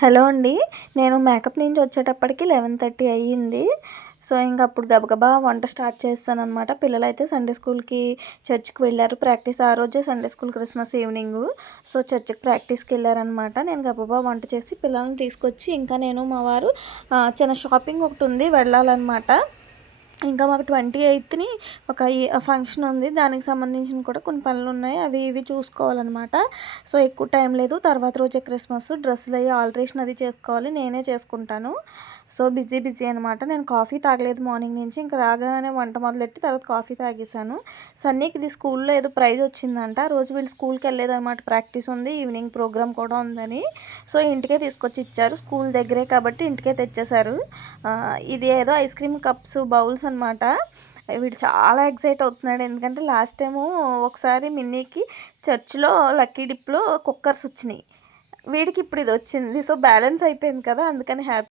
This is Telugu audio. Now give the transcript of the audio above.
హలో అండి. నేను మేకప్ నుంచి వచ్చేటప్పటికి లెవెన్ థర్టీ అయ్యింది. సో ఇంక అప్పుడు గబగబా వంట స్టార్ట్ చేస్తాను అనమాట పిల్లలు అయితే సండే స్కూల్కి చర్చ్కి వెళ్ళారు. ప్రాక్టీస్ ఆ రోజే Sunday school Christmas evening. So చర్చ్కి ప్రాక్టీస్కి వెళ్ళారనమాట నేను గబగబా వంట చేసి పిల్లల్ని తీసుకొచ్చి ఇంకా నేను మా వారు చిన్న షాపింగ్ ఒకటి ఉంది వెళ్ళాలన్నమాట. ఇంకా మాకు ట్వంటీ ఎయిత్ని ఒక ఫంక్షన్ ఉంది. దానికి సంబంధించిన కూడా కొన్ని పనులు ఉన్నాయి అవి ఇవి చూసుకోవాలన్నమాట. సో ఎక్కువ టైం లేదు. తర్వాత రోజే క్రిస్మస్ డ్రెస్సులు అవి ఆల్టరేషన్ అది చేసుకోవాలి. నేనే చేసుకుంటాను. సో బిజీ బిజీ అనమాట నేను కాఫీ తాగలేదు మార్నింగ్ నుంచి. ఇంకా రాగానే వంట మొదలెట్టి తర్వాత కాఫీ తాగేశాను. సన్నీకి ఇది స్కూల్లో ఏదో ప్రైజ్ వచ్చిందంట. రోజు వీళ్ళు స్కూల్కి వెళ్ళేదన్నమాట. ప్రాక్టీస్ ఉంది. ఈవినింగ్ ప్రోగ్రామ్ కూడా ఉందని. సో ఇంటికే తీసుకొచ్చి ఇచ్చారు. స్కూల్ దగ్గరే కాబట్టి ఇంటికే తెచ్చేశారు. ఇది ఏదో ఐస్ క్రీమ్ కప్స్ బౌల్స్ అనమాట. వీడు చాలా ఎక్సైట్ అవుతున్నాడు. ఎందుకంటే లాస్ట్ టైము ఒకసారి మిన్నీకి చర్చ్లో లక్కీ డిప్లో కుక్కర్స్ వచ్చినాయి. వీడికి ఇప్పుడు ఇది వచ్చింది. సో బ్యాలెన్స్ అయిపోయింది కదా. అందుకని హ్యాపీ